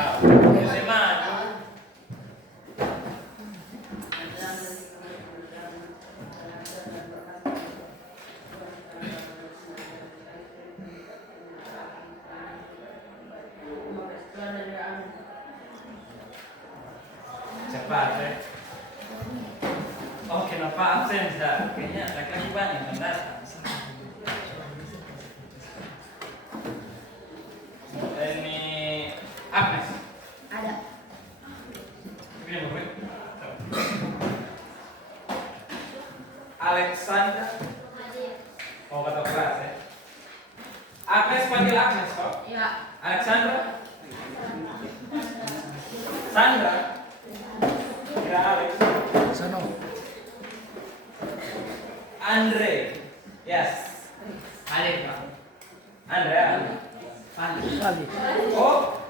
SMA. Cepat ya. Oh, kenapa absen? Kayaknya laki-laki banyak yang datang. Ini Agnes. Ada. Ini apa? Alexander. Oh, kata kelas ya. Agnes panggil Agnes kok. Ya. Alexandra. Sandra. Kira Alex. Sano. Andre. Yes. Alif, Pak. Andrea. Ali. Oh.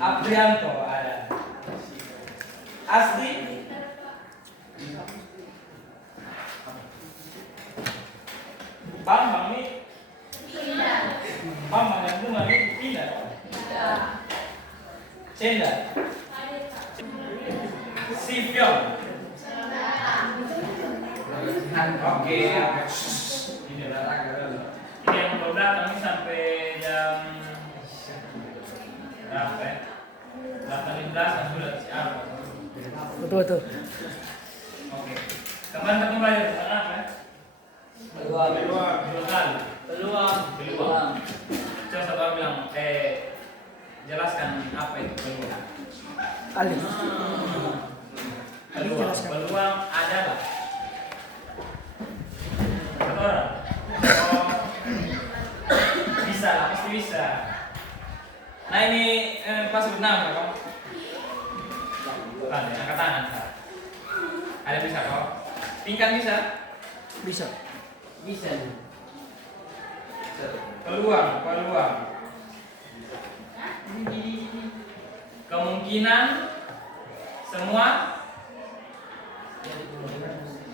Aprianto ada. Asdi. Bambang nih. Bambang yang bunga nih tidak. Cenda. Sivion. Oke. Ini datang. Ini yang belum datang nih sampai jam berapa ya? 8.15 kan sudah siap. Betul. Oke. Kemarin ketemu belajar tentang apa ya? Peluang. Coba satu orang bilang, jelaskan apa itu peluang. Alif. Peluang adalah satu orang. Oh, bisa lah, pasti bisa. Nah ini pas sebut nama kok. Bukan, ya, angkat tangan. Ada bisa kok. Tingkat bisa. Bisa. Bisa. Peluang. Kemungkinan semua.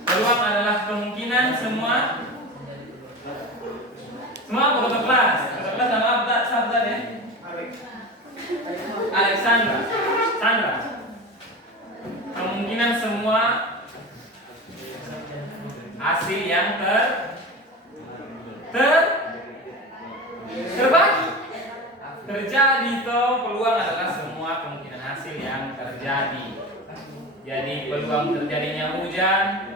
Peluang adalah kemungkinan semua. Semua apa kata kelas? Kata kelas sama apa? Siapa ya? Alexandra. Sandra. Kemungkinan semua hasil yang terjadi toh. Peluang adalah semua kemungkinan hasil yang terjadi. Jadi peluang terjadinya hujan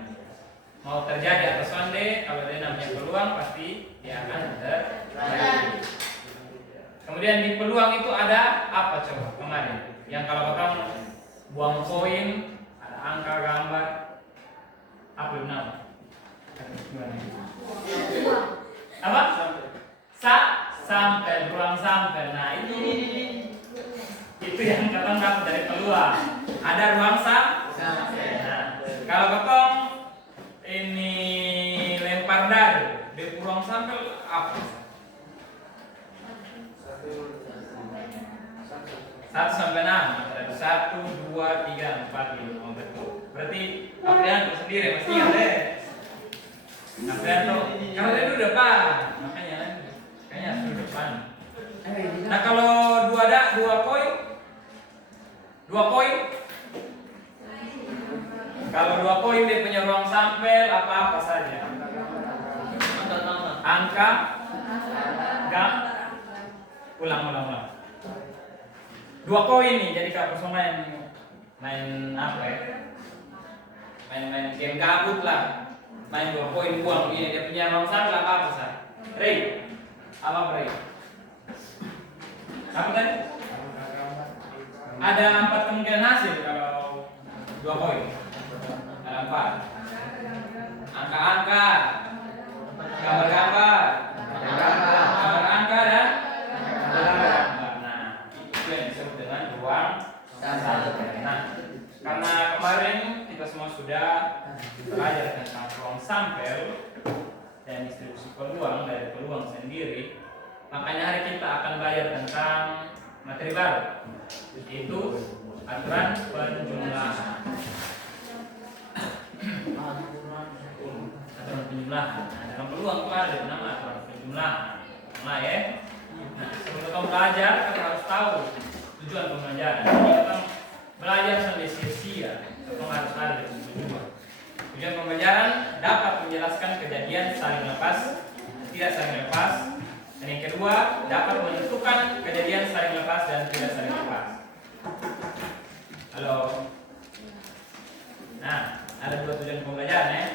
mau terjadi atau sonde, kalau dia namanya peluang pasti dia akan terjadi. Kemudian di peluang itu ada apa coba kemarin? Yang kalau bakal buang koin, ada angka gambar, apa itu nama? Apa? Sampai ruang sampai. Nah itu yang katong dapat dari peluang. Ada ruang sampai. Nah, kalau katong ini lempar dari ruang sampai apa? 1 sampai 6. Ada 1, 2, 3, 4, 5. Oh, betul. Berarti Aprianto sendiri mesti ingat deh. Aprianto, kalau dia dulu depan, makanya kayaknya harus duduk depan. Nah kalau dua koin. Kalau 2 koin dia punya ruang sampel apa saja. Angka. Ulang. 2 koin nih, jadi kalau perso main apa ya? Main game gabut lah. Main 2 koin buang ini dia punya ruang sampel apa saja. Ray. Apa Ray? Apa tadi? Ada 4 kemungkinan hasil kalau 2 koin. Ada 4. Angka-angka, gambar-gambar, gambar-angka dan gambar. Nah, itu yang disebut dengan ruang sampel. Nah, karena kemarin kita semua sudah belajar tentang ruang sampel dan distribusi peluang dari peluang sendiri, makanya hari kita akan belajar tentang materi baru, yaitu aturan penjumlahan. Aturan penjumlahan. Nah, dalam peluang itu ada nama aturan penjumlahan. Nah ya. Nah, sebelum kamu belajar, kita harus tahu tujuan pembelajaran. Jadi kita belajar sampai sia-sia, kita harus ada tujuan. Tujuan pembelajaran dapat menjelaskan kejadian saling lepas, tidak saling lepas. Dan yang kedua, dapat menentukan kejadian saling lepas dan tidak saling lepas. Halo. Nah, ada dua tujuan pembelajaran ya.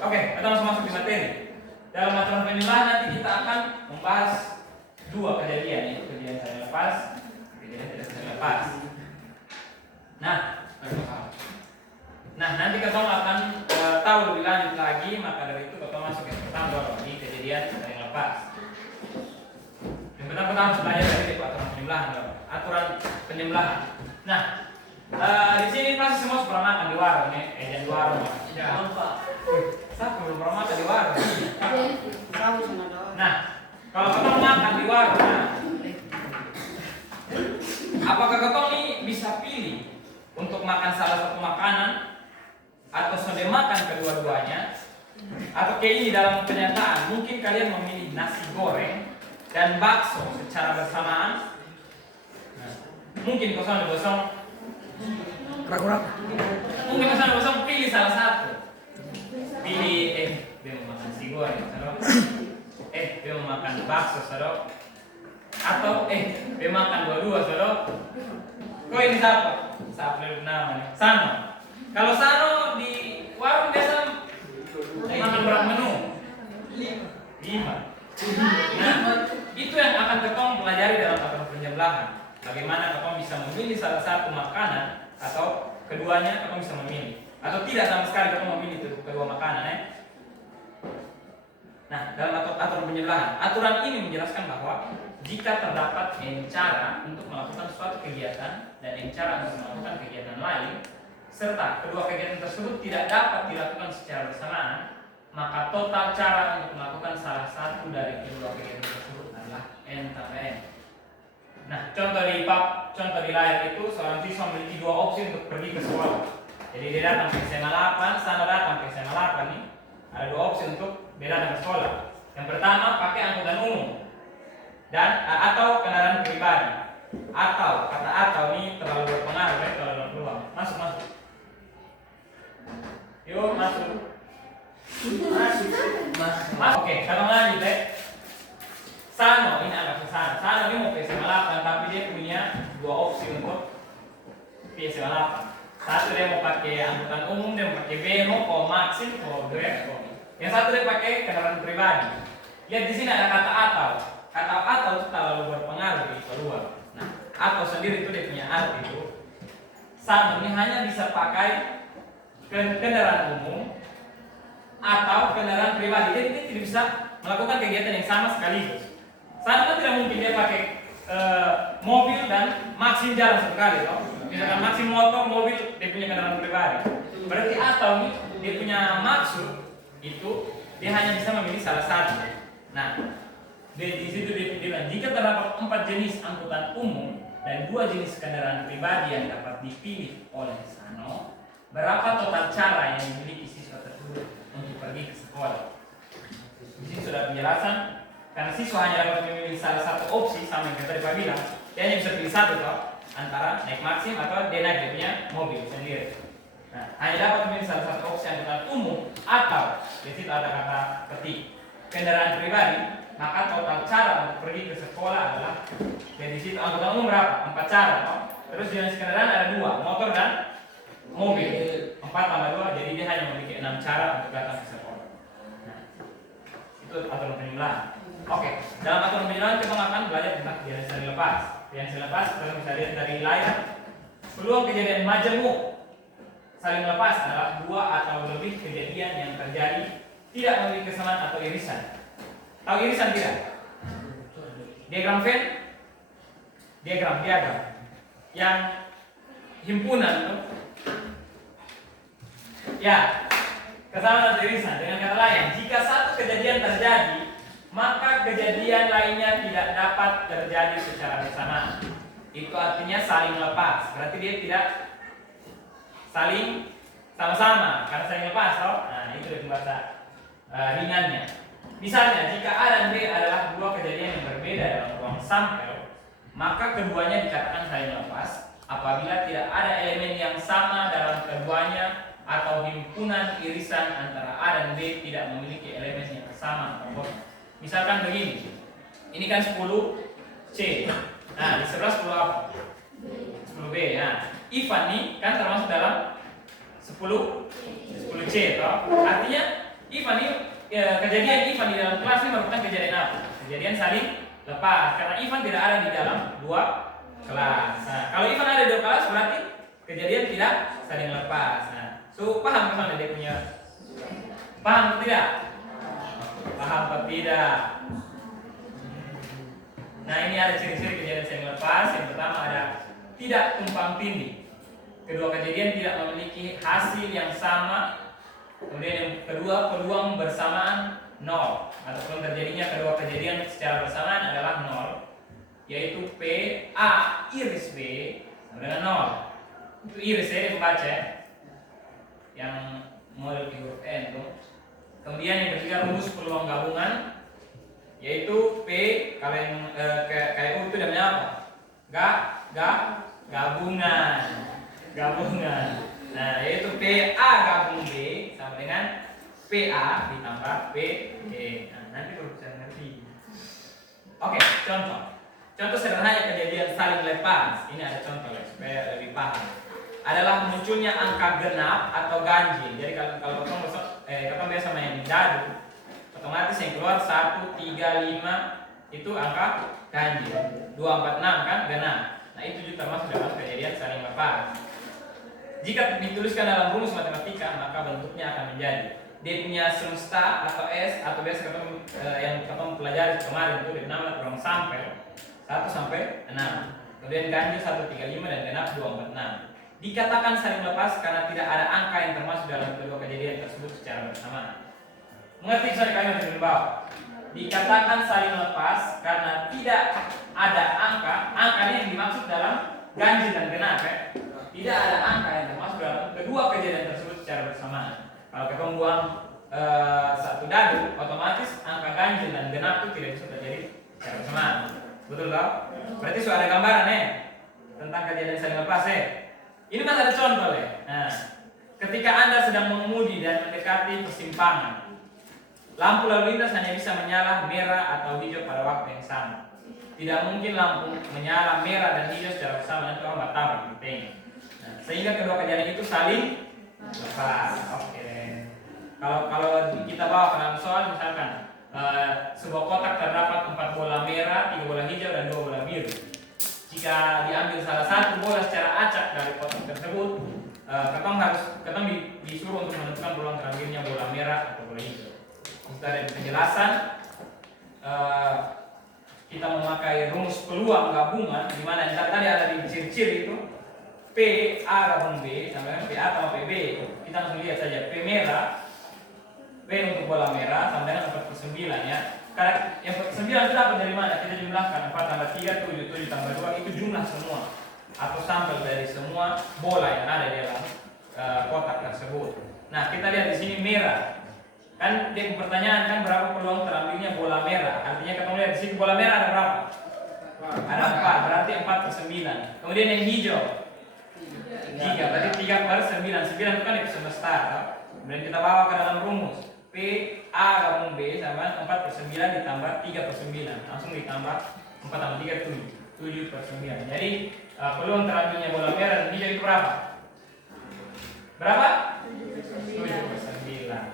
Oke, kita langsung masuk di materi. Dalam aturan penjelasan nanti kita akan membahas dua kejadian, yaitu kejadian saling lepas, kejadian tidak saling lepas. Nah, nanti kita akan tahu lebih lanjut lagi, maka dari itu kita masuk yang pertama di kejadian saling lepas. Yang pertama kita harus belajar dari aturan penjelasan, aturan penjelasan. Nah, di sini pasti semua pernah makan di warung ya, di warung. Ya. Siapa belum pernah makan di warung? Nah, kalau kita makan di warung, apakah kita ini bisa pilih untuk makan salah satu makanan atau sudah makan kedua-duanya? Atau kayak ini dalam kenyataan, mungkin kalian memilih nasi goreng dan bakso secara bersamaan. Mungkin kosong kosong. Ragu-ragu. Mungkin kosong pilih salah satu. Pilih dia mau makan nasi goreng, saudara. Dia mau makan bakso, saudara. Atau dia makan dua-dua, saudara. Kau ini siapa? Siapa namanya? Sano. Kalau Sano di warung biasa makan berapa menu? 5. Nah, itu yang akan ketong pelajari dalam aturan penjelasan. Bagaimana ketong bisa memilih salah satu makanan atau keduanya ketong bisa memilih, atau tidak sama sekali ketong memilih kedua makanan ya. Nah, dalam aturan penjelasan, aturan ini menjelaskan bahwa jika terdapat cara untuk melakukan suatu kegiatan dan cara untuk melakukan kegiatan lain, serta kedua kegiatan tersebut tidak dapat dilakukan secara bersamaan, maka total cara untuk melakukan salah satu dari kedua kegiatan tersebut adalah N tambah N. Nah, contoh di layar itu seorang siswa memiliki dua opsi untuk pergi ke sekolah. Jadi dia datang ke SMA 8, Sana datang ke SMA 8 nih. Ada dua opsi untuk dia datang ke sekolah. Yang pertama pakai angkutan umum dan atau kendaraan pribadi. Atau kata atau ini terlalu berpengaruh ya, terlalu berpeluang. Masuk. Yuk masuk. Oke, kita lanjut ya. Sano ini agak kesana. Sano ini mau ke SMA 8 tapi dia punya dua opsi untuk ke SMA 8. Satu dia mau pakai angkutan umum, dia mau pakai bemo, maxim, grab. Yang satu dia pakai kendaraan pribadi. Lihat di sini ada kata atau. Kata atau itu terlalu berpengaruh di keluar. Nah, atau sendiri itu dia punya arti itu. Sano ini hanya bisa pakai kendaraan umum atau kendaraan pribadi. Jadi dia tidak bisa melakukan kegiatan yang sama sekaligus. Sana kan tidak mungkin dia pakai mobil dan maksim jalan sekali, toh. Misalkan maksim motor, mobil, dia punya kendaraan pribadi. Berarti atau nih dia punya maksud itu dia hanya bisa memilih salah satu. Nah, di situ dia bilang jika terdapat 4 jenis angkutan umum dan 2 jenis kendaraan pribadi yang dapat dipilih oleh Sano, berapa total cara yang dimiliki siswa tersebut untuk pergi ke sekolah? Di sini sudah penjelasan. Karena siswa hanya dapat memilih salah satu opsi sama yang tadi Pak bilang, dia hanya bisa pilih satu toh, antara naik maksim atau dia naik dia punya mobil sendiri. Nah, hanya dapat memilih salah satu opsi angkutan umum atau di situ ada kata ketik kendaraan pribadi, maka total cara untuk pergi ke sekolah adalah dan di situ angkutan umum berapa? 4 cara toh. Terus jenis kendaraan ada 2, motor dan mobil. 4 tambah 2, jadi dia hanya memiliki 6 cara untuk datang ke sekolah. Nah, itu aturan penjelasan. Oke, dalam aturan penjelasan kita akan belajar tentang kejadian saling lepas. Kejadian saling lepas, kita bisa lihat dari layar. Peluang kejadian majemuk saling lepas adalah 2 atau lebih kejadian yang terjadi tidak memiliki kesamaan atau irisan. Tahu irisan tidak? Diagram Venn? Diagram yang himpunan tuh. Ya, kesamaan atau irisan. Dengan kata lain, jika satu kejadian terjadi, maka kejadian lainnya tidak dapat terjadi secara bersamaan. Itu artinya saling lepas. Berarti dia tidak saling sama-sama karena saling lepas, toh? Nah, itu dari bahasa ringannya. Misalnya, jika A dan B adalah 2 kejadian yang berbeda dalam ruang sampel, maka keduanya dikatakan saling lepas. apabila tidak ada elemen yang sama dalam keduanya atau himpunan irisan antara A dan B tidak memiliki elemen yang sama atau kotak. Misalkan begini, ini kan 10C. Nah, di sebelah 10 apa? 10B. Nah, Ivan nih kan termasuk dalam 10C toh. Artinya Ivan ini kejadian Ivan di dalam kelas ini merupakan kejadian apa? Kejadian saling lepas karena Ivan tidak ada di dalam dua kelas. Nah, kalau Ivan ada di dua kelas berarti kejadian tidak saling lepas. Nah, paham kemana dia punya? Paham atau tidak? Paham atau tidak? Nah, ini ada ciri-ciri kejadian saling lepas. Yang pertama ada tidak tumpang tindih. Kedua, kejadian tidak memiliki hasil yang sama. Kemudian yang kedua, peluang bersamaan 0 atau peluang terjadinya kedua kejadian secara bersamaan adalah 0, yaitu P A iris B sama dengan 0. Itu iris ya, dibaca ya. Yang model huruf N itu. Kemudian yang ketiga, rumus peluang gabungan, yaitu P kalau yang kayak U itu namanya apa? Gabungan. Nah, yaitu PA gabung B sama dengan PA ditambah PB. Nah, nanti baru bisa ngerti. Oke, contoh sederhana kejadian saling lepas. Ini ada contoh ya, supaya lebih paham. Adalah munculnya angka genap atau ganjil. Jadi kalau ketemu biasa main dadu, otomatis yang keluar 1, 3, 5 itu angka ganjil. 2, 4, 6 kan genap. Nah, itu juga termasuk dalam kejadian saling lepas. Jika dituliskan dalam rumus matematika, maka bentuknya akan menjadi dia punya semesta atau S atau biasa yang ketemu pelajari kemarin itu dinamakan ruang sampel 1 sampai 6. Kemudian ganjil 1, 3, 5 dan genap 2, 4, 6. Dikatakan saling lepas karena tidak ada angka yang termasuk dalam kedua kejadian tersebut secara bersamaan. Mengerti soal kalimat yang di bawah? Dikatakan saling lepas karena tidak ada angkanya yang dimaksud dalam ganjil dan genap ya. Tidak ada angka yang termasuk dalam kedua kejadian tersebut secara bersamaan. Kalau kita buang satu dadu, otomatis angka ganjil dan genap itu tidak bisa terjadi secara bersamaan. Betul tak? Berarti sudah ada gambaran ya tentang kejadian saling lepas ya. Ini masih ada contoh ya. Nah, ketika Anda sedang mengemudi dan mendekati persimpangan, lampu lalu lintas hanya bisa menyala merah atau hijau pada waktu yang sama. Tidak mungkin lampu menyala merah dan hijau secara bersamaan, nanti orang tabrak di tengah. Sehingga kedua kejadian itu saling lepas. Oke. Kalau kita bawa ke dalam soal misalkan sebuah kotak terdapat 4 bola merah, 3 bola hijau dan 2 bola biru. Jika diambil salah satu bola secara acak dari kotak tersebut, kita disuruh untuk menentukan peluang terambilnya bola merah atau bola hijau. Jika ada penjelasan, kita memakai rumus peluang gabungan di mana yang tadi ada di ciri-ciri itu. P A gabung B sama dengan P A tambah PB. Kita langsung lihat saja. P merah, P untuk bola merah sama dengan 4/9 ya. Karena yang 9 itu dapat dari mana? Kita jumlahkan 4 tambah 3, 7, 7 tambah 2 itu jumlah semua atau sampel dari semua bola yang ada di dalam kotak tersebut. Nah, kita lihat di sini merah. Kan dia pertanyaan kan berapa peluang terambilnya bola merah? Artinya kita lihat di sini bola merah ada berapa? Ada 4, berarti 4/9. Kemudian yang hijau 3, berarti 3/9. 9 itu kan itu semesta. Kemudian kita bawa ke dalam rumus. P A gabung B sama 4/9 ditambah 3/9. Langsung ditambah 4 tambah 3 7/9. Jadi peluang terambilnya bola merah dan hijau itu berapa? Berapa? 7/9.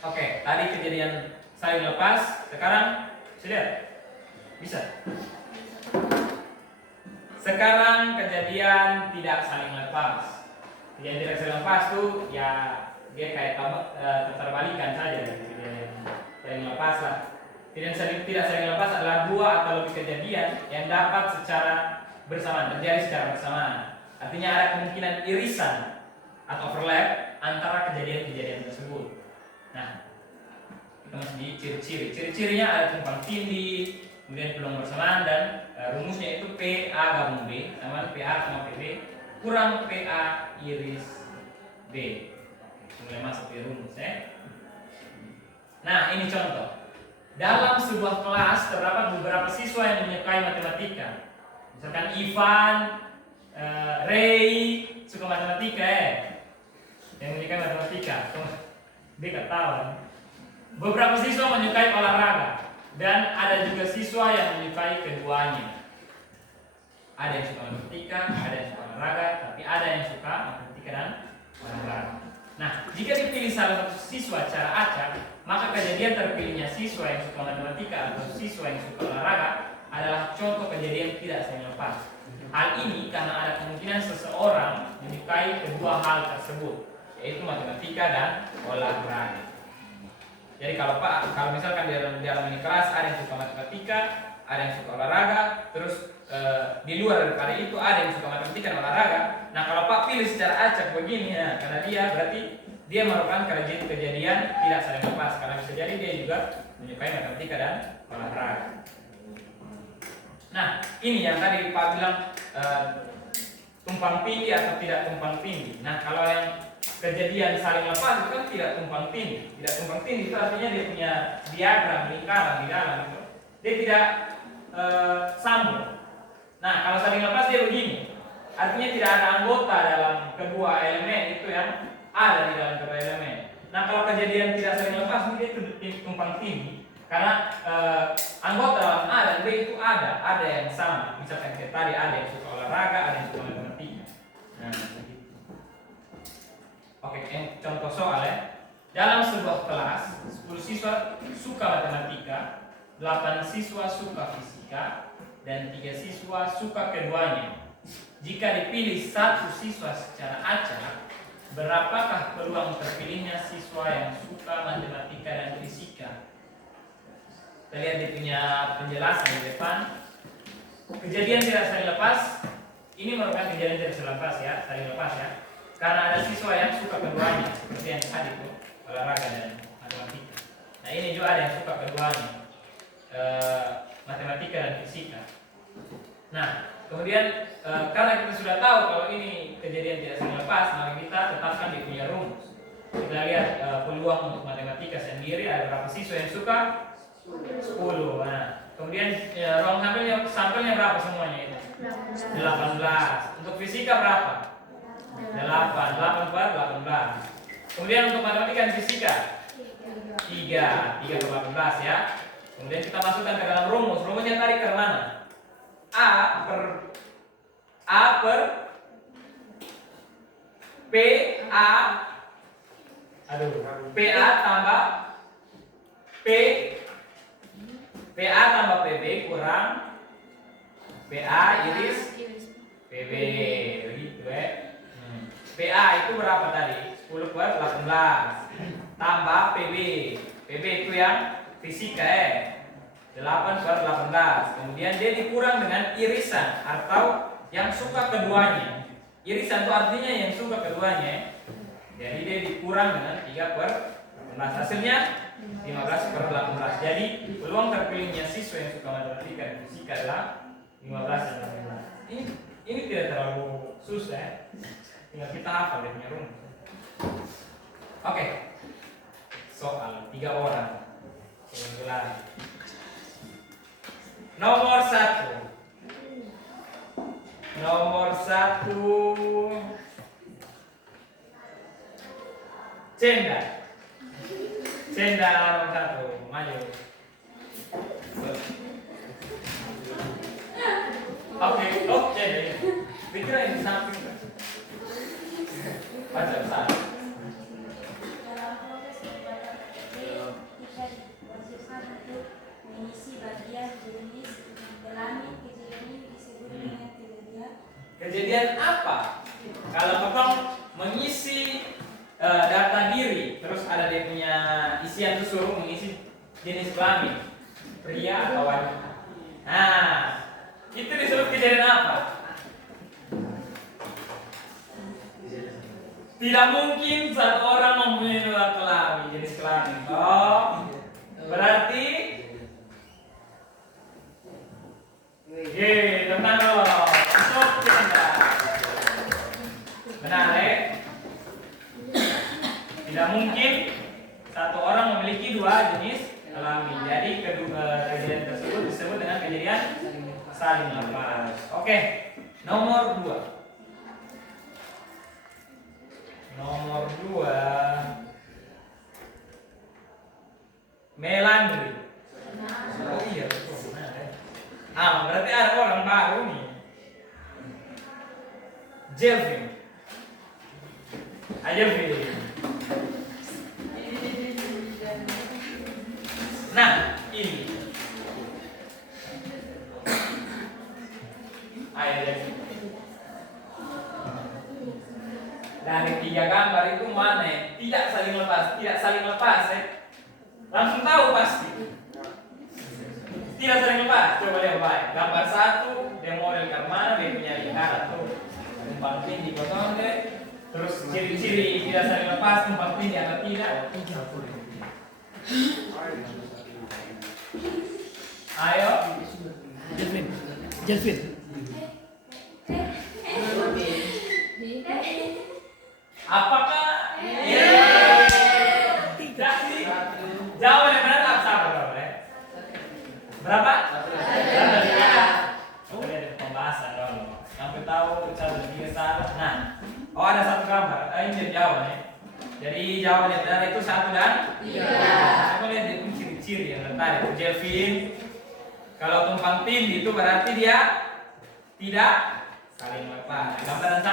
Oke, tadi kejadian saling lepas. Sekarang sudah bisa. Sekarang kejadian tidak saling lepas. Kejadian tidak saling lepas tuh ya dia kayak terbalikan saja dari kejadian saling lepas lah. Kejadian tidak saling lepas adalah dua atau lebih kejadian yang dapat secara bersamaan, terjadi secara bersamaan. Artinya ada kemungkinan irisan atau overlap antara kejadian-kejadian tersebut. Nah, kita masih di ciri-ciri. Ciri-cirinya ada tumpang tindih, kemudian peluang bersamaan dan rumusnya itu P A gabung B sama P A sama PB kurang P A iris B. Mulai masuk di rumus ya. Nah, ini contoh. Dalam sebuah kelas terdapat beberapa siswa yang menyukai matematika. Misalkan Ivan, Ray suka matematika yang menyukai matematika. Dia ketahuan. Beberapa siswa menyukai olahraga dan ada juga siswa yang menyukai keduanya. Ada yang suka matematika, ada yang suka olahraga, tapi ada yang suka matematika dan olahraga. Nah, jika dipilih salah satu siswa secara acak, maka kejadian terpilihnya siswa yang suka matematika atau siswa yang suka olahraga adalah contoh kejadian tidak saling lepas. Hal ini karena ada kemungkinan seseorang menyukai kedua hal tersebut, yaitu matematika dan olahraga. Jadi kalau misalkan dalam ini kelas ada yang suka matematika, ada yang suka olahraga, terus di luar daripada itu ada yang suka matematika dan olahraga. Nah kalau Pak pilih secara acak begini ya, karena dia berarti dia merupakan kejadian tidak saling lepas, karena bisa jadi dia juga menyukai matematika dan olahraga. Nah ini yang tadi Pak bilang tumpang tindih atau tidak tumpang tindih. Nah kalau yang kejadian saling lepas itu kan tidak tumpang tindih. Tidak tumpang tindih itu artinya dia punya diagram lingkaran di dalam itu. Dia tidak sambung. Nah kalau saling lepas dia begini, artinya tidak ada anggota dalam kedua elemen itu yang ada di dalam kedua elemen. Nah kalau kejadian tidak saling lepas dia tumpang tindih karena anggota dalam A dan B itu ada yang sama. Misalkan kayak tadi ada yang suka olahraga, ada yang suka matematika. Nah, oke, contoh soal ya. Dalam sebuah kelas, 10 siswa suka matematika, 8 siswa suka fisika, dan 3 siswa suka keduanya. Jika dipilih satu siswa secara acak, berapakah peluang terpilihnya siswa yang suka matematika dan fisika? Kita lihat dia punya penjelasan di depan. Kejadian tidak saling lepas, ini merupakan kejadian tidak saling lepas ya, karena ada siswa yang suka keduanya, seperti yang tadi itu olahraga dan matematika. Nah ini juga ada yang suka keduanya, matematika dan fisika. Nah kemudian karena kita sudah tahu kalau ini kejadian tidak saling lepas, maka kita tetapkan dia punya rumus. Kita lihat peluang untuk matematika sendiri ada berapa siswa yang suka? 10. Nah kemudian ruang sampelnya berapa semuanya itu? 18. Untuk fisika berapa? 8 per 18. Kemudian untuk matematika dan fisika 3 per 18 ya. Kemudian kita masukkan ke dalam rumus. Rumusnya tadi ke mana? A per PA tambah PA tambah PB kurang PA iris PB begitu ya. PA itu berapa tadi? 10 per 18 tambah PB itu yang fisika 8 per 18. Kemudian dia dikurang dengan irisan atau yang suka keduanya. Irisan itu artinya yang suka keduanya. Jadi dia dikurang dengan 3 per 18. Hasilnya 15 per 18. Jadi peluang terpilihnya siswa yang suka matematika dan fisika adalah 15 dan 18. Ini tidak terlalu susah. Tinggal kita hafal dia punya rumus. Oke. Soal 3 orang. Nomor 1. Cenda nomor 1. Maju. Oke, cenda. Pikir yang di samping. Baca besar. Mengisi bagian jenis kelamin, kejadian ini disebut dengan kejadian apa? Kalau potong mengisi data diri, terus ada dia punya isian itu suruh mengisi jenis kelamin, pria atau wanita. Nah, itu disebut kejadian apa? Tidak mungkin satu orang mempunyai dua kelamin, jenis kelamin. Oh, berarti tentang lo. Benar, Tidak mungkin satu orang memiliki dua jenis kelamin. Jadi kejadian tersebut disebut dengan kejadian saling lepas. Oke, nomor 2. Nomor 2 Melandri. Oh iya betul. Berarti ada orang baru nih. Jelvin. Jelvin. Nah, ini. Ayo Jelvin. Dari 3 gambar itu mana? Tidak saling lepas, langsung tahu pasti. Tidak saling lepas. Coba lihat baik. Gambar 1 dia model mana dia punya lingkaran tuh. Tumpang tindih potong deh. Terus ciri-ciri tidak saling lepas, tumpang tindih atau tidak. Ayo. Jelvin. Apakah tidak sih? Jawaban yang benar apa berapa ya? Berapa? Oh, ada pembahasan dong. Sampai tahu cara dia salah. Nah, ada satu gambar. Ini jadi jawabannya. Jadi jawaban yang benar itu 1 dan 3. Coba lihat dia punya ciri-ciri yang tertarik. Jelvin. Kalau tumpang tindih itu berarti dia tidak saling lepas. Gambar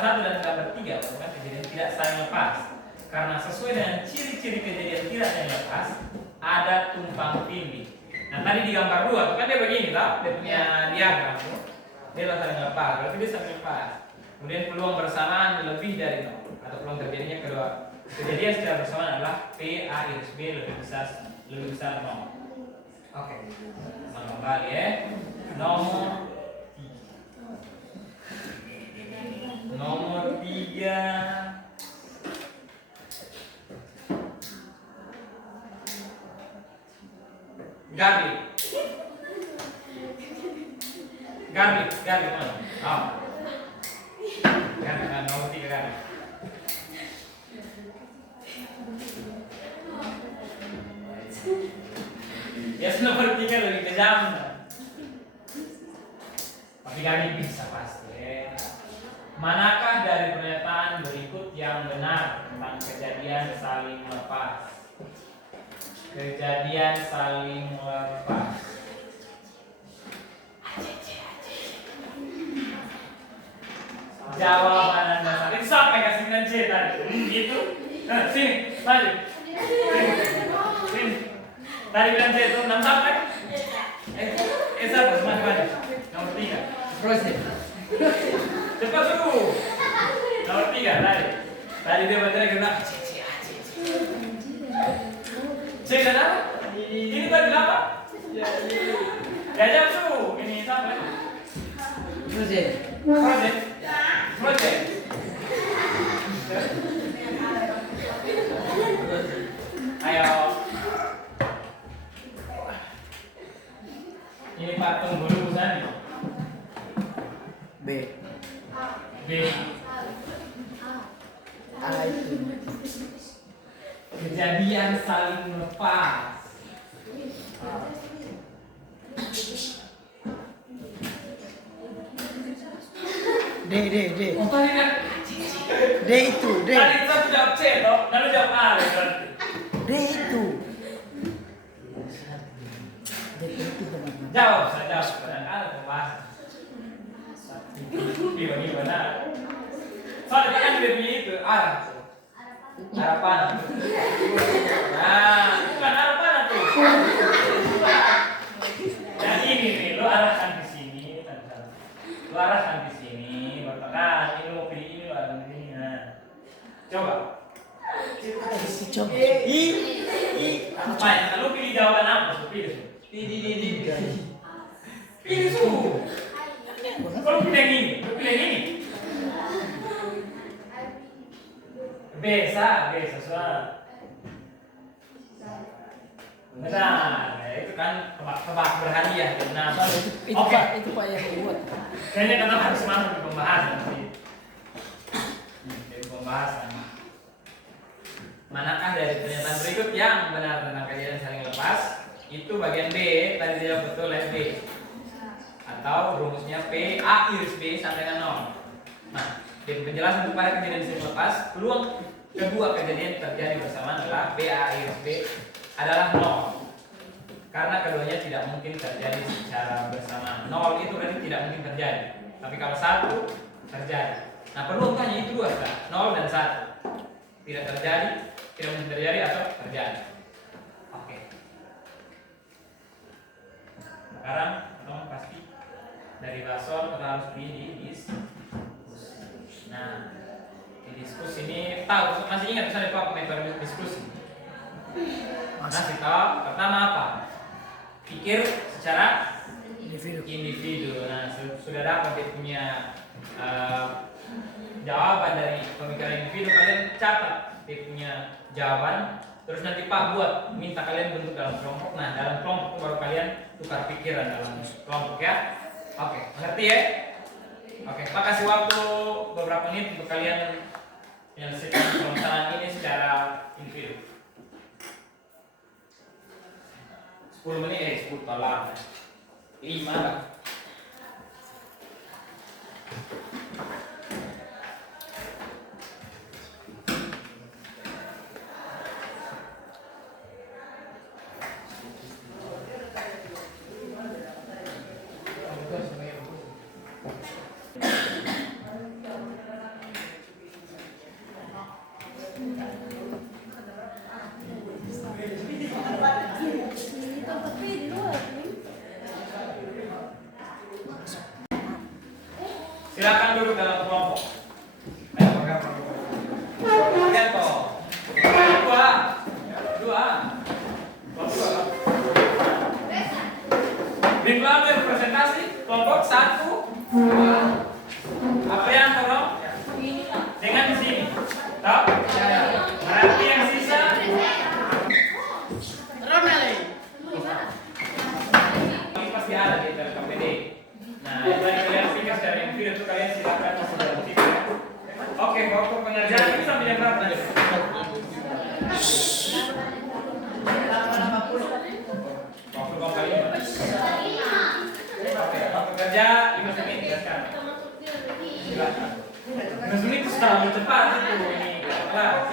1 dan gambar 3 bukan kejadian tidak saling lepas. Karena sesuai dengan ciri-ciri kejadian tidak saling lepas, ada tumpang tindih. Nah tadi di gambar 2 kan dia begini tau, dia punya diagram tuh. Dia saling lepas, berarti dia saling lepas. Kemudian peluang bersamaan lebih dari 0 atau peluang terjadinya kedua kejadian secara bersamaan adalah P A iris B lebih besar 0. Oke. Nah, kembali ya. Nomor 3 Garlic mana? Garlic nomor 3 garlic. Yes, nomor 3 lebih kejam. Tapi garlic bisa pasti. Manakah dari pernyataan berikut yang benar tentang kejadian saling lepas? Kejadian saling lepas. Jawaban Anda salah. Itu siapa yang kasih 9C tadi? Gitu. Sini, maju. Sini. Tadi 9C itu 6 sampai? Satu, maju. Nomor 3. Proses. Cepat suruh. Nomor 3 tadi. Tadi dia baca kena C dan apa? Ini tadi apa? Ya jam su. Ini sampai. Proses. Proses. Ayo. Ini patung dulu Sani. B. A itu. Kejadian saling lepas. D. Oh, tadi kan? D itu, D. Tadi satu jawab C toh, lalu jawab A berarti. D itu. D itu benar. Jawab, saya jawab. Ada pembahasan. Gimana? Soalnya kan dia punya itu arah. Arah panah. Nah, bukan arah panah tuh. Yang ini nih, lo arahkan ke sini, lo arahkan ke sini, bertengah. Ini lo mau pilih ini, lo arahkan ke sini. Nah, coba. Coba. Apa ya? Lo pilih jawaban apa? Pilih. Pilih su. Kalau pilih yang ini, lo pilih yang ini. Bisa soal. Benar, itu kan tebak berhadiah. Nah, oke. Itu Pak yang buat. Kayaknya kita harus masuk ke pembahasan sih. Pembahasan. Manakah dari pernyataan berikut yang benar tentang kejadian saling lepas? Itu bagian B, tadi dia betul lihat B. Atau rumusnya P A iris B sampai dengan 0. Nah, Jadi penjelasan untuk pada kejadian sering lepas, peluang kedua kejadian terjadi bersamaan adalah B A I B adalah 0. Karena keduanya tidak mungkin terjadi secara bersamaan. 0 itu berarti tidak mungkin terjadi. Tapi kalau 1 terjadi. Nah, peluangnya itu dua, 0 dan 1. Tidak terjadi, tidak mungkin terjadi atau terjadi. Oke. Sekarang kamu pasti dari basol kita harus di Nah, di diskusi ini tahu masih ingat misalnya apa metode diskusi? Masih tahu pertama apa? Pikir secara individu. Nah, sudah dapat dia punya jawaban dari pemikiran individu, kalian catat dia punya jawaban. Terus nanti Pak buat minta kalian bentuk dalam kelompok. Nah, dalam kelompok baru kalian tukar pikiran dalam kelompok ya. Oke, ngerti ya? Oke, Pak kasih waktu beberapa menit untuk kalian menyelesaikan permasalahan ini secara individu. 10 menit, 10 tolak 5 lah. Silakan duduk dalam kelompok. Ayo pegang kelompok. Lihat toh. Dua. Berilah presentasi kelompok 1, 2. Apa yang tolong? Dengan di sini. Tahu? Berarti yang sisa. Ini pasti ada di dalam KPD. Nah, yang tadi kalian singkat secara individu itu kalian silakan masuk dalam situ ya. Oke, pokok pengerjaan ini sampai jam berapa tadi? Waktu kali ini. Oke, waktu kerja 5 menit jelaskan. Silakan. 5 menit itu sudah cepat itu ini kelar.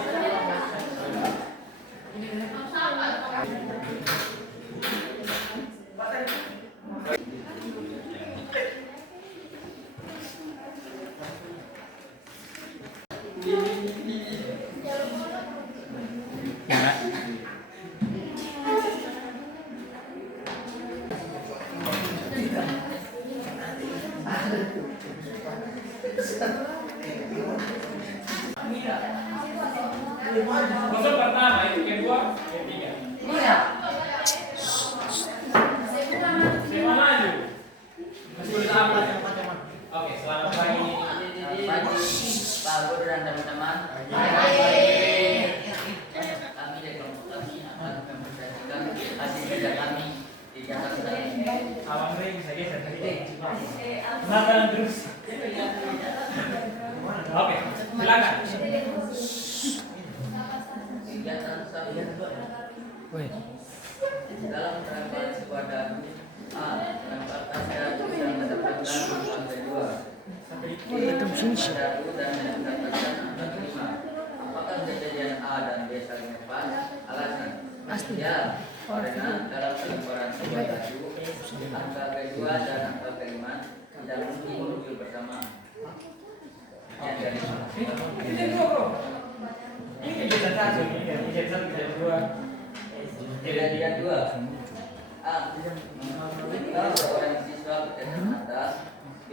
Unsur pertama itu kedua, ketiga. Semua maju. Masih boleh sama. Oke, selamat pagi. Pak Guru dan teman-teman. Kami dari kelompok kami akan mempresentasikan hasil kerja kami di Jakarta. Alhamdulillah bisa geser tadi. Makan terus. Oke, silakan. Kegiatan saya dalam penerapan sebuah dadu menempatkan dadu yang mendapatkan angka 2 dadu dan mendapatkan angka 5. Apakah kejadian A dan B saling lepas? Alasan ya, karena dalam penerapan sebuah dadu angka kedua dan angka kelima tidak mungkin muncul bersama. Ini dua bro. Ini kejadian satu, ini kejadian satu, kejadian dua. Kejadian 2. A. Meminta seorang siswa berkacamata. B.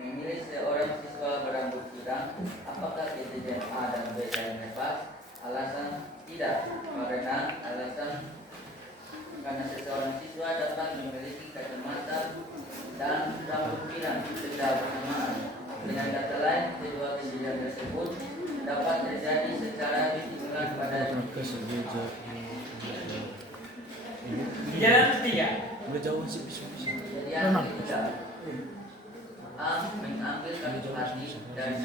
Memilih seorang siswa berambut pirang. Apakah kejadian A dan B saling lepas? Alasan tidak. Karena seseorang siswa dapat memiliki kacamata dan rambut pirang secara bersamaan. Dengan kata lain, kedua kejadian tersebut dapat terjadi secara bertepatan pada Kejadian ketiga. kejadian ketiga. A. Mengambil kartu hati dari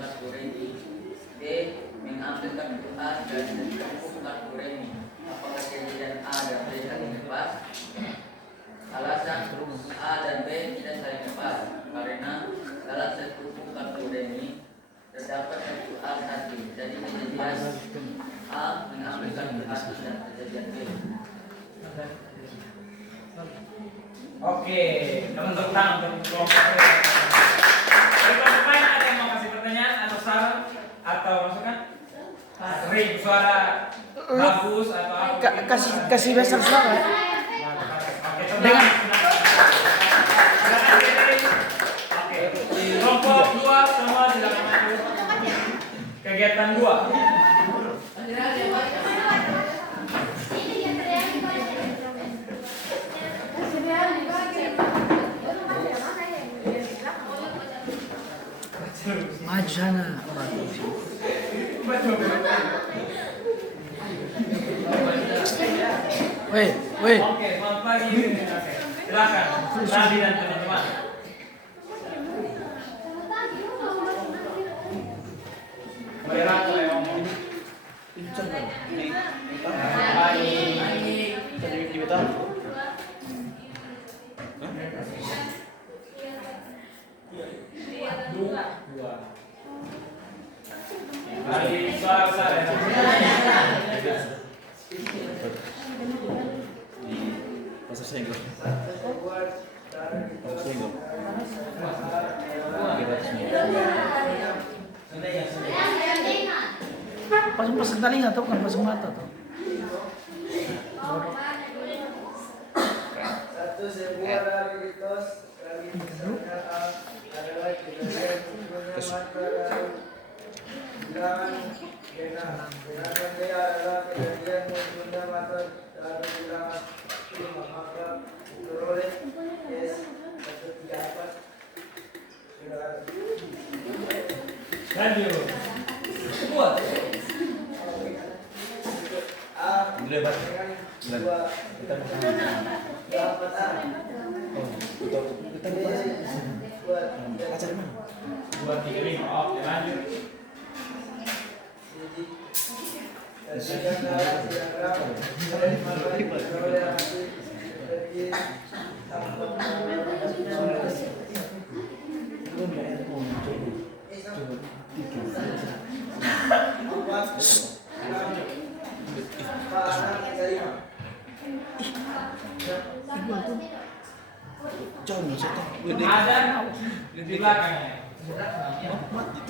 kartu remi. B. Mengambil kartu A dari kartu remi. Apakah kejadian A dan B saling lepas? Alasan A dan B tidak saling lepas karena dalam setumpuk kartu remi terdapat satu A satu. Jadi kejadian A mengambilkan satu dan kejadian B. Oke, teman tepuk tangan untuk kelompok B. Dari kelompok lain ada yang mau kasih pertanyaan atau saran atau masukan? Ring suara bagus atau apa? Kasih besar suara. Oke, tenang. Silakan, Ring. Oke, kelompok 2 semua silakan maju. Kegiatan 2. Maju sana. Weh. Oke, selamat pagi. Oke, silakan. Tadi dan teman-teman. Berapa yang ngomong? Lagi suara besar ya. Pasar Senggol. Pasang telinga tuh kan pasang mata tuh. Satu sebuah realitas adalah kejadian munculnya matahari bilangan genap. Sedangkan B adalah kejadian munculnya matahari bilangan lima. Maka peroleh S 134. Lanjut. Buat. A Lebar. dengan 2 dapat A. Buat Buat 35. Oke, lanjut. Jauh situ. Ada di belakangnya.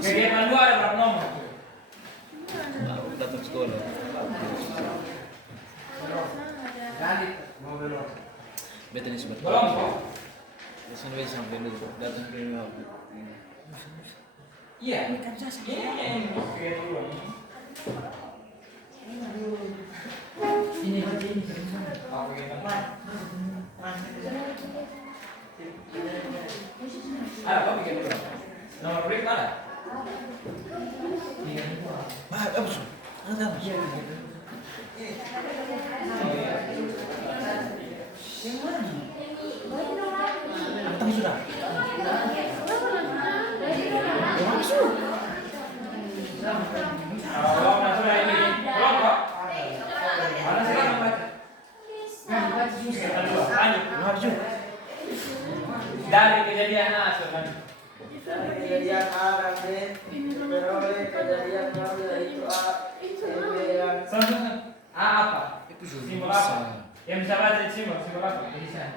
Kegiatan 2 ada berapa nomor? Datang sekolah. Betul ini sebentar. Belum kok. Biasanya sampai dulu datang ke rumah. Iya. Ini kegiatan 2. Oke, teman. Ada apa bikin dulu? Nomor break mana? Bagus. Ada. Datang sudah. Kalau nah sudah ini belum kok. Mana sih yang baca? Kegiatan 2. Lanjut. Dari kejadian A sebenarnya. dari kejadian A dan B diperoleh kejadian baru yaitu A, B yang A apa? Simbol apa? Yang bisa baca simbol apa? Irisan.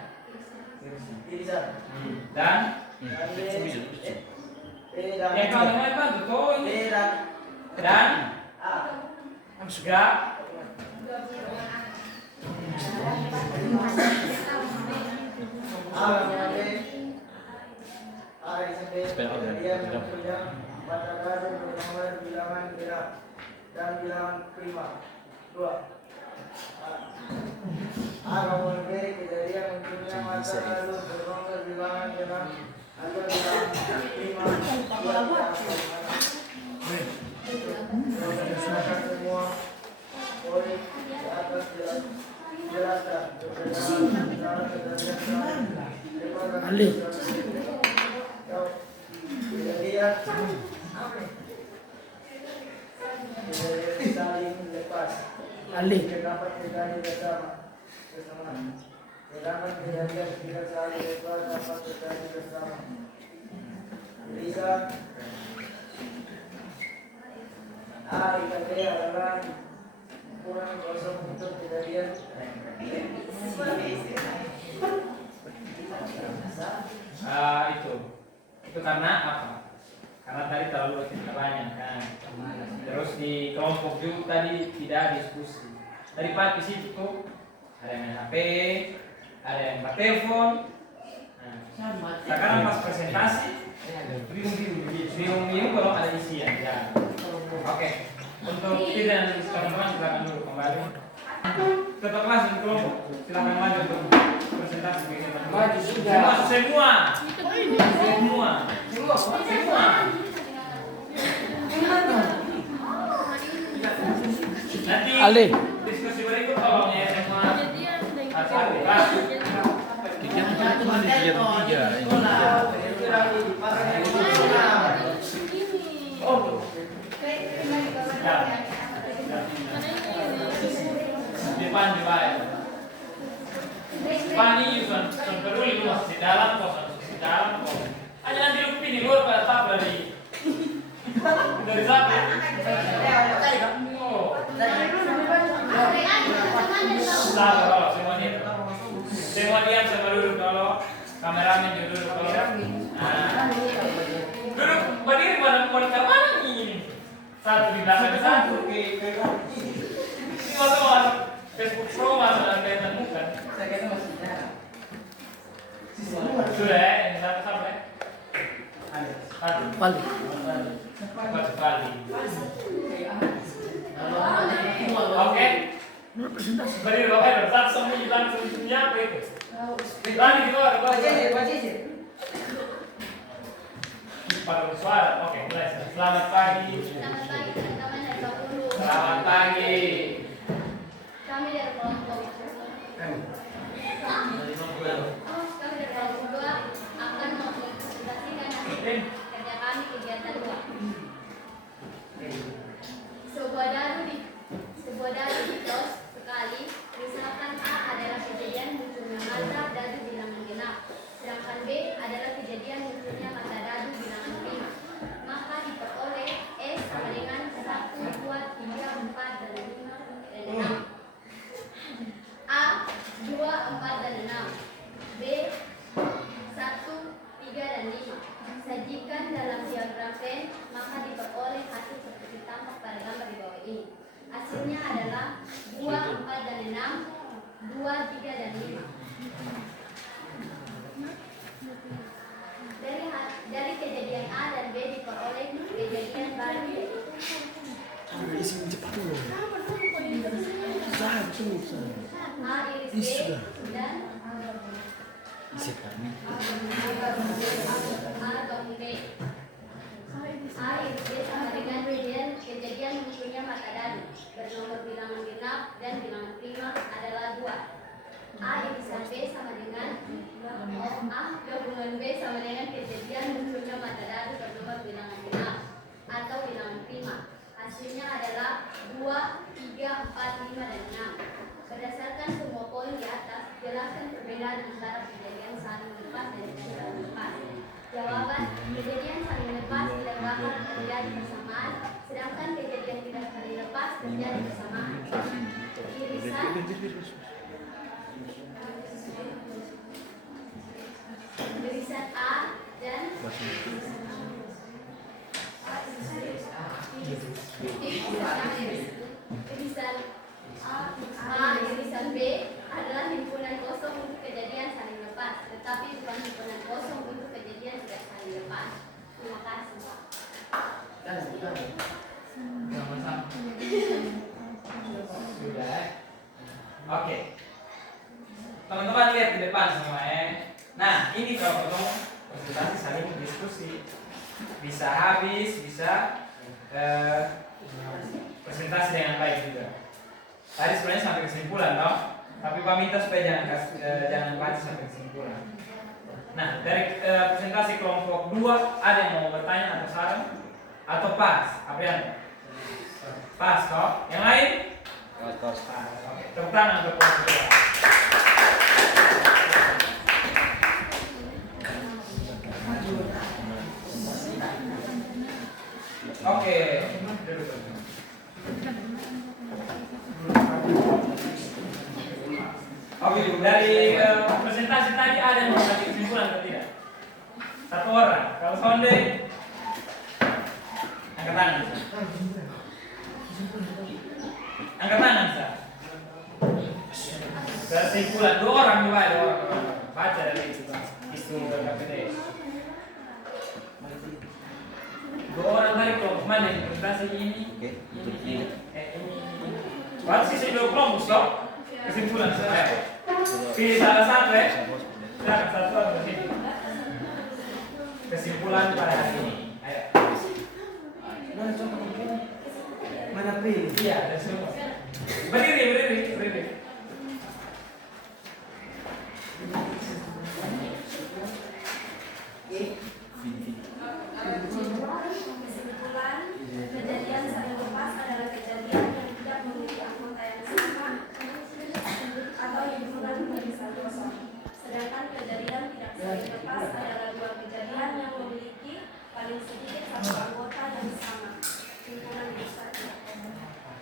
irisan Dan dan B dan yang kalau main bantu tuh B ini dan dan A. gak A dan B A irisan B kejadian munculnya matahari bernomor bilangan genap dan bilangan prima 2. A nomor B kejadian munculnya matahari bernomor bilangan genap atau bilangan prima 2. Silakan semua poin di atas jelaskan berbeda kejadian Ali. kejadian saling lepas Ali. dapat terjadi bersama sedangkan kejadian tidak saling lepas dapat terjadi bersama bisa A IKB adalah kurang kosong untuk kejadian itu karena apa? Karena tadi terlalu banyak kan. Terus di kelompok juga tadi tidak diskusi. Tadi Pak di situ tuh ada yang main HP, ada yang main telepon. Nah, sekarang pas presentasi bingung kalau ada isian ya. Oke. Untuk tidak teman-teman silakan dulu kembali. Tetap kelas di kelompok. Silakan maju untuk presentasi teman-teman. maju sudah. Semua. Nanti Ali. diskusi berikut tolong ya semua. Kelas. Depan juga. Pani Yuson peduli lu masih di dalam kos, di dalam kos. Aja nanti lu pilih luar pada tap dari siapa? Oh. Sabar kalau semuanya. Semua diam sama duduk kalau kameramen juga duduk kalau. Nah. Duduk berdiri pada mana nih? Satu di belakang satu ke ini masuk Facebook Pro masuk dalam kaitan muka. Saya kira masih jarang. Sudah ya, ini satu sampai. Satu. Balik. Satu kali. Oke. Berdiri bapak langsung sembunyi apa itu? Lagi di luar. Pakai suara. Oke, mulai. Selamat pagi. Selamat pagi teman-teman dari Bengkulu. Selamat pagi. Kami dari kelompok kami dari kelompok 2 akan mempresentasikan hasil kerja kami kegiatan 2. Sebuah dadu di tos sekali, misalkan A adalah kejadian munculnya mata dadu bilangan genap, sedangkan B adalah kejadian munculnya mata dadu bilangan prima. Maka diperoleh E sama dengan 1, 2, 3, 4, dan 5, dan 6. A 2, 4, dan 6. B 1, 3, dan 5. Sajikan dalam diagram Venn, maka diperoleh hasil seperti tampak pada gambar di bawah ini. Hasilnya adalah 2, 4, dan 6, 2, 3, dan 5. Dari kejadian A dan B diperoleh kejadian baru yaitu A iris B dan A dong B. A iris B sama dengan kejadian munculnya mata dadu bernomor bilangan genap dan bilangan prima adalah 2. A irisan B sama dengan A gabungan B sama dengan kejadian munculnya mata dadu bernomor bilangan genap atau bilangan prima. Hasilnya adalah 2, 3, 4, 5, dan 6. Berdasarkan semua poin di atas, jelaskan perbedaan antara kejadian saling lepas dan kejadian lepas. Jawaban, kejadian saling lepas diletakkan terjadi bersamaan, sedangkan kejadian tidak saling lepas terjadi bersamaan. Irisan A dan irisan A, irisan B adalah himpunan kosong untuk kejadian saling lepas, tetapi bukan himpunan kosong untuk kejadian tidak saling lepas. Terima kasih. Sudah. Oke. Teman-teman lihat di depan semua ya. Nah, ini kalau ketemu presentasi saling diskusi. Bisa habis, bisa presentasi dengan baik juga. Tadi sebenarnya sampai kesimpulan, toh. Tapi Pak minta supaya jangan baca sampai kesimpulan. Nah, dari presentasi kelompok 2 ada yang mau bertanya atau saran atau pas? Apa yang pas, toh? Yang lain? Pas. Oke, tepuk tangan untuk kelompok 2. Oke, duduk. Angkat tangan. Angkat tangan, Sa. Kesimpulan, 2 orang juga, 2 orang. Baca dari itu, isu KPD. 2 orang tadi kelompok mana yang presentasi ini? Oke, Ini. Berarti sisa 2 kelompok, stop. Kesimpulan, pilih salah satu ya. Silakan satu di sini. Kesimpulan pada hari ini. Ayo. Mana pilih? Iya, ada semua. Berdiri. Kesimpulan, kejadian saling lepas adalah kejadian yang tidak memiliki anggota yang sama atau hubungan menjadi satu orang. Sedangkan kejadian tidak saling lepas adalah 2 kejadian yang memiliki paling sedikit satu anggota yang sama. Hubungan bisa.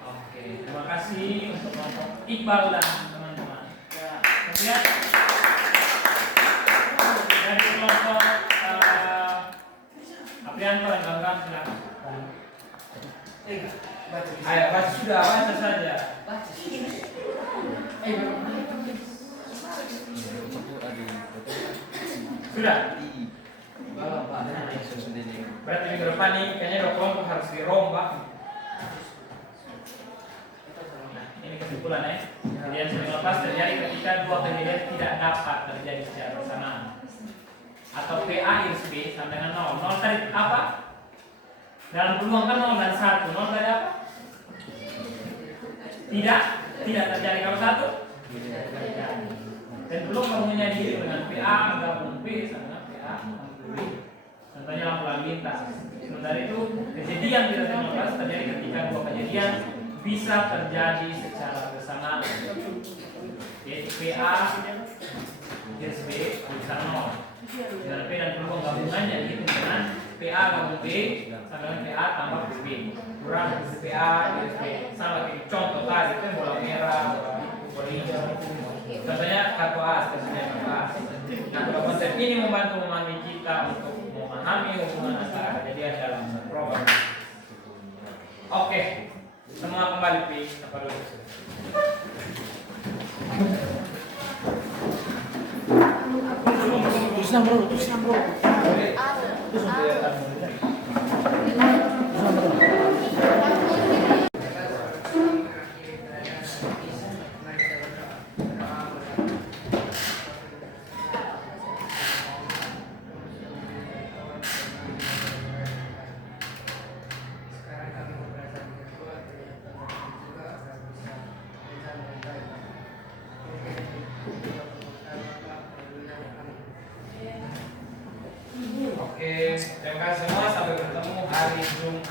Oke, terima kasih untuk kelompok Iqbal dan teman-teman. Ya, kemudian dari kelompok Aprianto dan kawan-kawan silakan. Ayo, baca sudah, baca saja. Sudah. Berarti minggu depan nih kayaknya 2 kelompok harus dirombak. Nah, ini kesimpulan ya. Kejadian saling lepas terjadi ketika 2 kejadian tidak dapat terjadi secara bersamaan. Atau PA iris B sama dengan 0. 0 tadi apa? Dalam peluang kan 0 dan 1. 0 tadi apa? Tidak terjadi. Kalau 1? Dan belum gabungnya diri dengan PA gabung B sama dengan PA gabung B. Contohnya lampu lalu lintas. Sementara itu kejadian tidak terlepas terjadi ketika 2 kejadian bisa terjadi secara bersamaan, yaitu PA iris B bisa 0. Dan P dan peluang gabungannya dihitung dengan PA gabung B sama dengan PA tambah B kurang PA iris B. Sama kayak contoh tadi itu bola merah, bola hijau. Contohnya kartu as, Nah, konsep ini membantu memahami kita untuk memahami hubungan antara kejadian dalam program. Oke, semua kembali P. Apa dulu? Terus bro. Oke, terima kasih semua. Sampai bertemu hari Jumat.